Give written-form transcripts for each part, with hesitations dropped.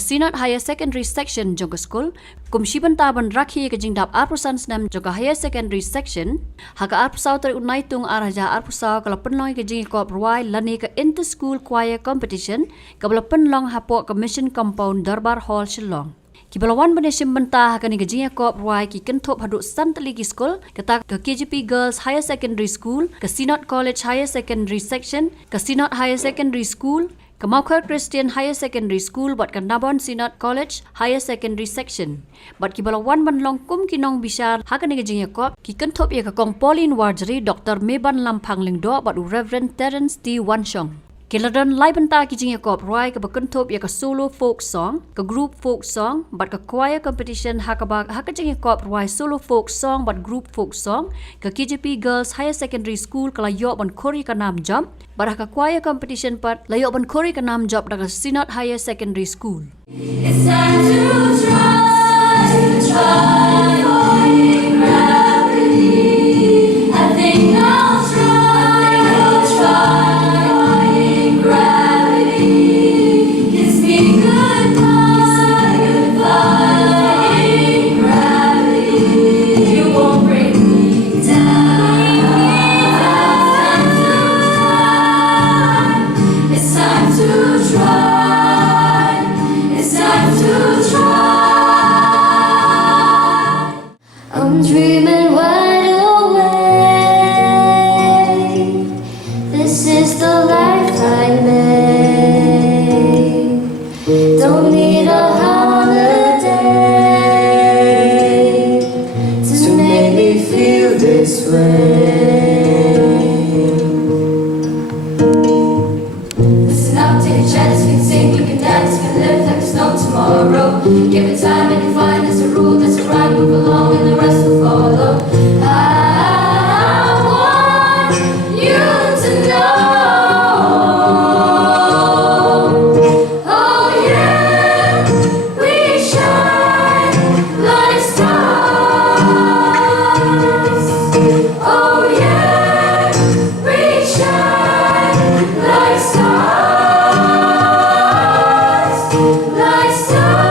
Synod Higher Secondary Section jong Skul, kum shiban taban rakhi ke jingdap arpusan snam jong Higher Secondary Section, haka arpusau ter unai tung araja arpusau kala penlong ke jing kop Rwai lani ke inter school choir competition kabla penlong hapok ke mission compound Darbar Hall Shillong. Kibalawan benesim bentah akan igajing kop Rwai ki kentop haduk santali ki school kata ke KGP Girls Higher Secondary School, ke Synod College Higher Secondary Section, ke Synod Higher Secondary School, ke Maukhar Christian Higher Secondary School buat ke Nabon Synod College Higher Secondary Section. Buat kibalawan banlong kum kinong bisar akan igajing kop ki kentop ya ke kong Pauline Warjery Dr. Meban Lampang Lingdo buat Reverend Terence T. Wanshong. Kiladon lai benta ki jing kop Rwai ke bekentop ya ke solo folk song, ke group folk song, bat ke choir competition hakabak jing kop Rwai solo folk song bat group folk song, ke KGP Girls Higher Secondary School ke layok ban kori ke 6 job, bat ke choir competition pat layok ban kori ke 6 job dak Synod Higher Secondary School. It's time to try, gravity. I think I'll try. I'm dreaming wide awake. This is the life I made. Don't need a holiday to make me feel this way. Listen up, take a chance, you can sing, you can dance, you can live like there's no tomorrow. Give it time and you find there's a rule, there's a rhyme, move along and the rest will follow. I want you to know, oh yeah, we shine like stars. Oh yeah, we shine like stars, like stars.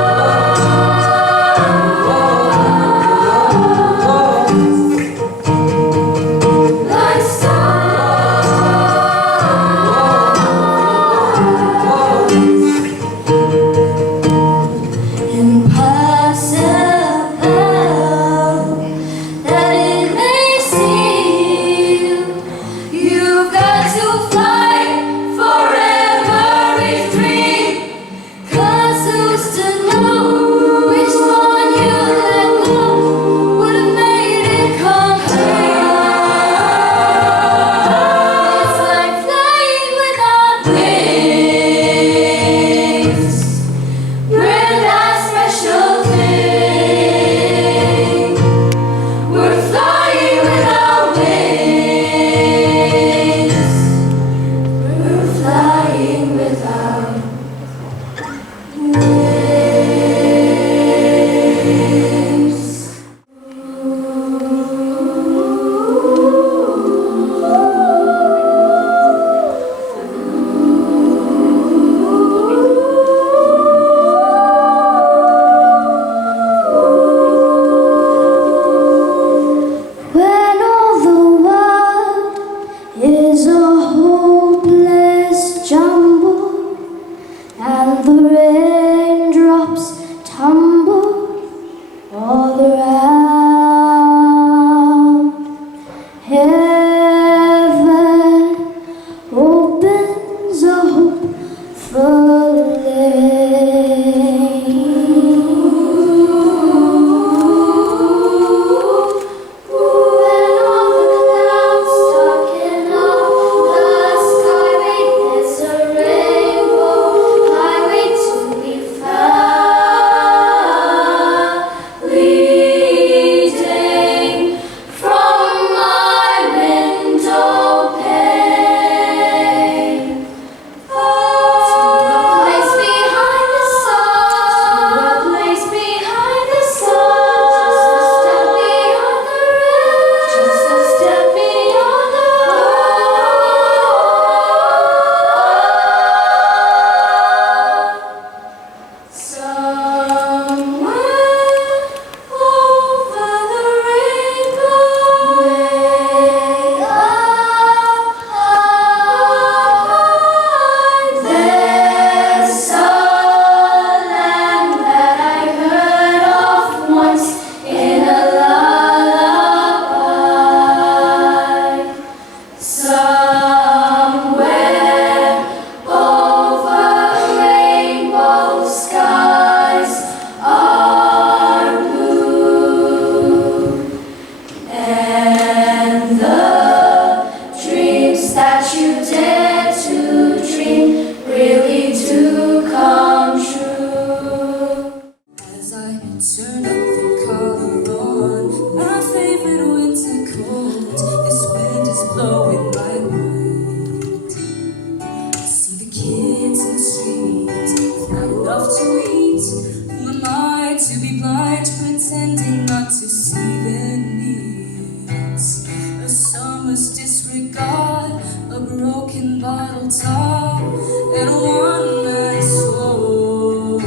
to eat. Who am I to be blind, pretending not to see their needs? A summer's disregard, a broken bottle top, and a one-man soul.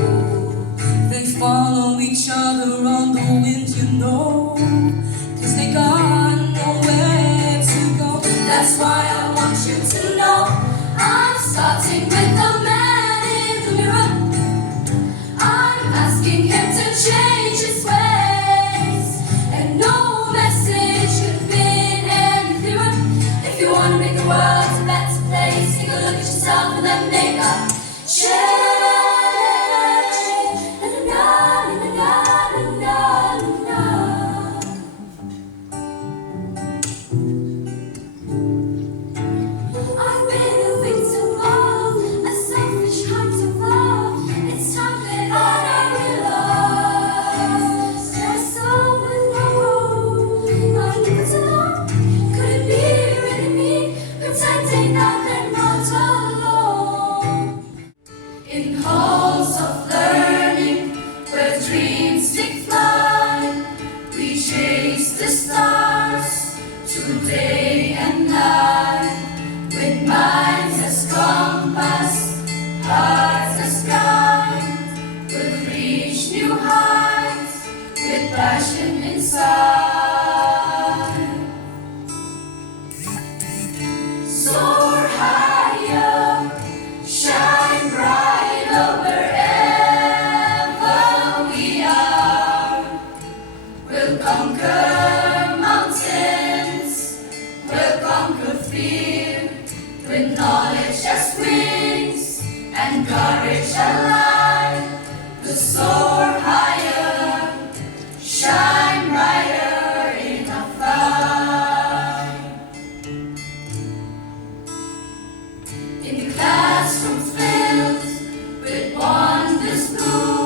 They follow each other on the wind, you know, 'cause they got nowhere to go. That's why I want you to know I'm starting with the man in the mirror. I'm asking him to change his ways, and no message could have been any clearer. If you want to make the world a better place, take a look at yourself and then make a change. I've been a victim of a selfish kind of love. It's time that I realize there's someone new I need to know. Could it be really me, pretending that they're not alone? In halls of learning, where dreams take flight, we chase the stars today and night. With minds as compass, hearts as guide, we'll reach new heights with passion inside. Soar higher, shine brighter wherever we are. We'll conquer mountains, we'll conquer fear. With knowledge as wings and courage alive, to soar higher, shine brighter in our fight. In the classrooms filled with wonders blue,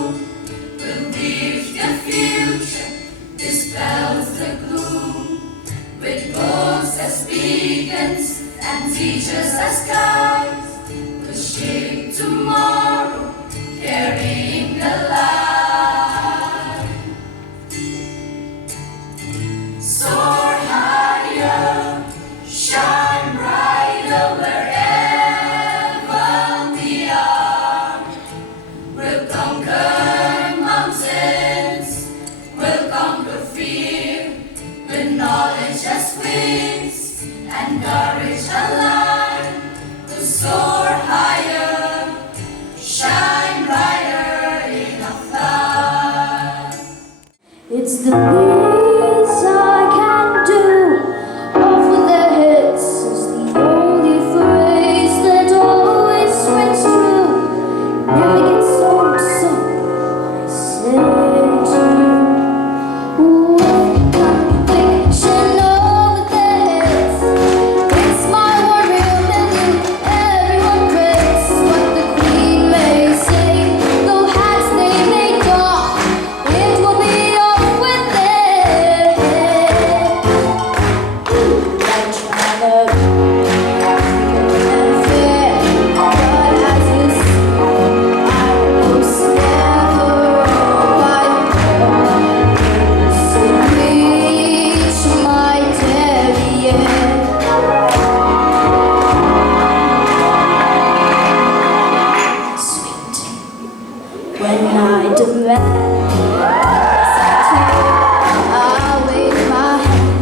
we'll reach the future, dispels the gloom. With books as beacons and teachers as guides, we'll shape tomorrow, carrying the light. Soar higher, shine brighter wherever we are. We'll conquer mountains, we'll conquer fear, with knowledge as wings and courage alive, to soar higher, shine brighter in our flight. It's the least I can do. Off with their heads is the only phrase that always rings true. Never gets old, so I say to you, fiction over their heads. It's my one real menu, everyone prays what the queen may say. Though hats they may doff, it will be off with their head. Like China, African and fair, but as you see, I almost never quite so reach my derriere. Sweet, when I demand, I wave my hand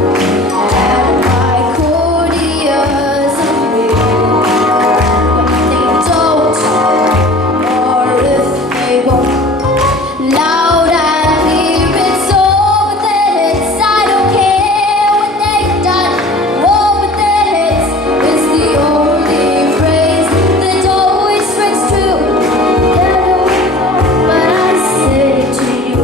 and my courtiers appear. But they don't, or if they won't, loud and clear, it's over their heads. I don't care what they've done. Over their heads is the only phrase that always rings true. But I say to you,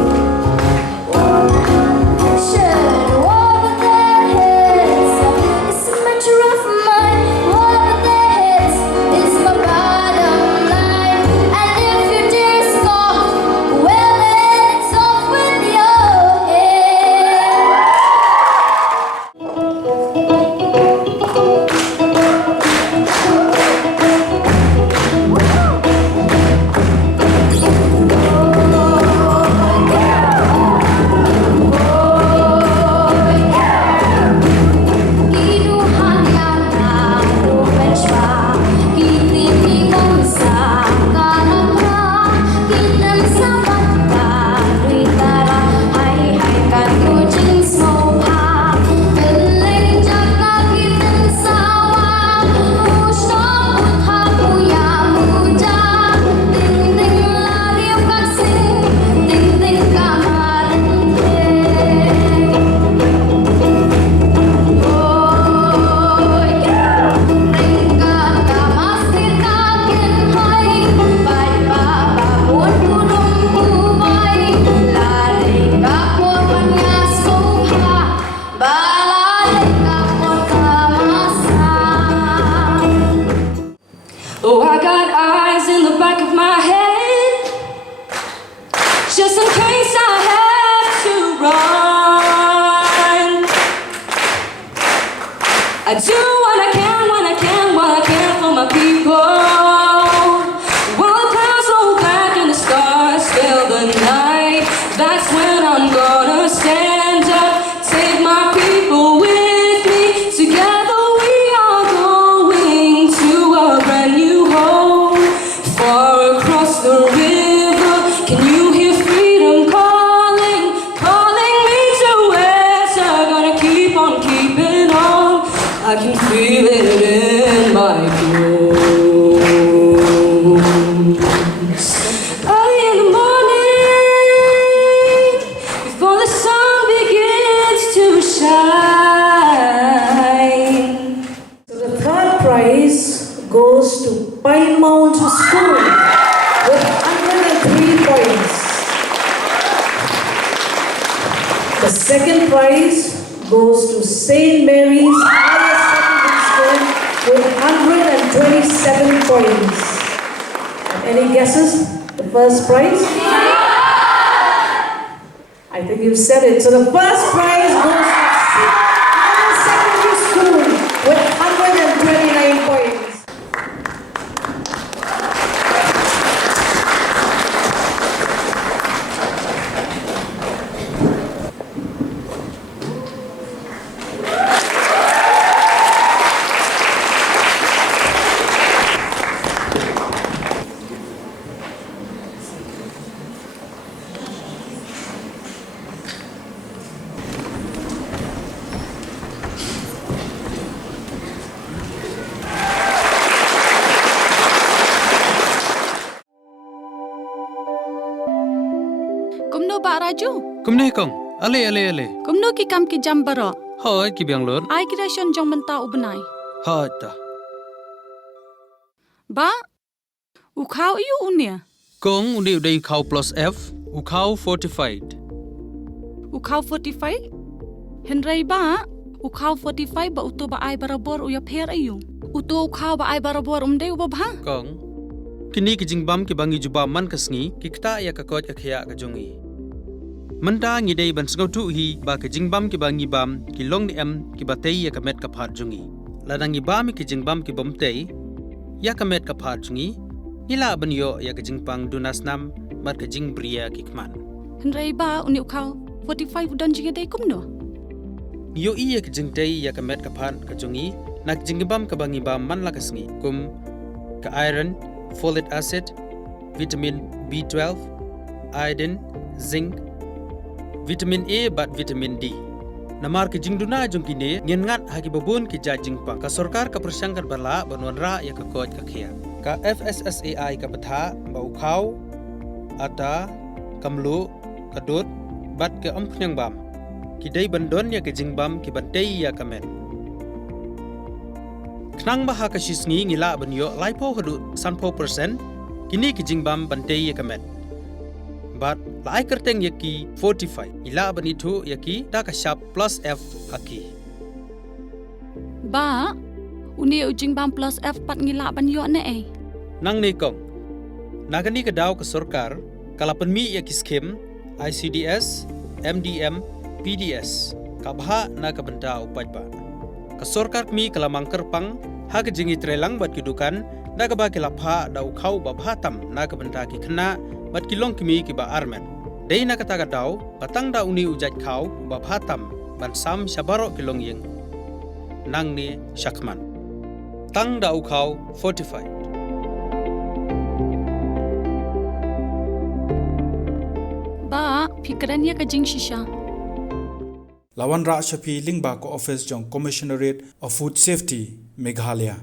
I do what I can, when I can, what I can for my people. While the clouds roll back and the stars fill the night, that's when I'm gonna stand up, take my people with me. Together we are going to a brand new home, far across the river. Can you hear freedom calling, calling me to answer? Gonna keep on keeping on, I can feel it in my bones. Early in the morning, before the sun begins to shine. So the third prize goes to Pine Mount School with 103 points. The second prize goes to St. Mary's Higher Secondary School with 127 points. Any guesses? The first prize? I think you've said it. So the first prize goes to Higher Secondary School with 129 points. Kumno ba raju? Kumne kong, ale. Kumno ki kam ki jam baro. Hoi ki biang lon. Ai ki ration jong menta ubnai. Hoi ta. Ba ukhaw iu unia. Kong uni udai khau plus F, ukhau fortified. Ukhaw 45? Henry ba ukhaw 45 ba uto ba ai barabor uya pher ayu. Uto ukhaw ba ai barabor umde ubabha. Kong kini ki jingbam ki bangi juba man kasngi ki kta ya ka kot ka khya ka jongi. Manda ngi dei ban sngau tu hi ba ka jingbam ki bangi bam ki long ni em ki batei ya ka met ka phat jongi. Ladangi bam ki jingbam ki bom tei ya ka met ka phat jongi. Ila ban yo ya ka jingpang dunas nam mat ka jing bria ki kman. Henry ba uni ukhaw 45 udan jiga dei kumno. Yo iya ka jing tei ya ka met ka phat ka jongi nak jingbam ka bangi bam man la kasngi kum ka iron, folic acid, vitamin B12, iodine, zinc, vitamin A bat vitamin D. Namar ke jingduna jongkine ngengat hagi babun ke jingpa ka sarkar ka persangkat barla banwanra ya ka koj ka khia. Ka FSSAI ka batha ba ukhau ata kamlu kadut bat ke ampnyang bam. Ki dei bandon ya ke jingbam ki bantei ya ka met. Knang baha ka shisngi ngila banyo laipo hadu sanpo persen kini ki jingbam bantei ya ka met. But lai kerteng yaki 45 ila banitu yaki ta ka sharp plus F haki. Ba uni ujing bam plus F pat ngila ban yo ne ai. Nang ne kong nagani ka daw ka sarkar kala panmi yaki skim ICDS, MDM, PDS ka bha na ka banta upaj ba. Ka sarkar mi kala mangker pang ha ka jingi trelang bat kidukan na ka ba kilapha da ukhau ba bhatam na ka banta ki Khynnah bat kilong kimi ki ba armen. Dei na kata ka daw patang da uni ujat khau ba bhatam ban sam shabaro kilong yeng. Nang ni shakman. Tang da ukhau 45. Ba fikran ya ka jing shisha. Lawan Ra Shafi Lingba ko office jong Commissionerate of Food Safety Meghalaya.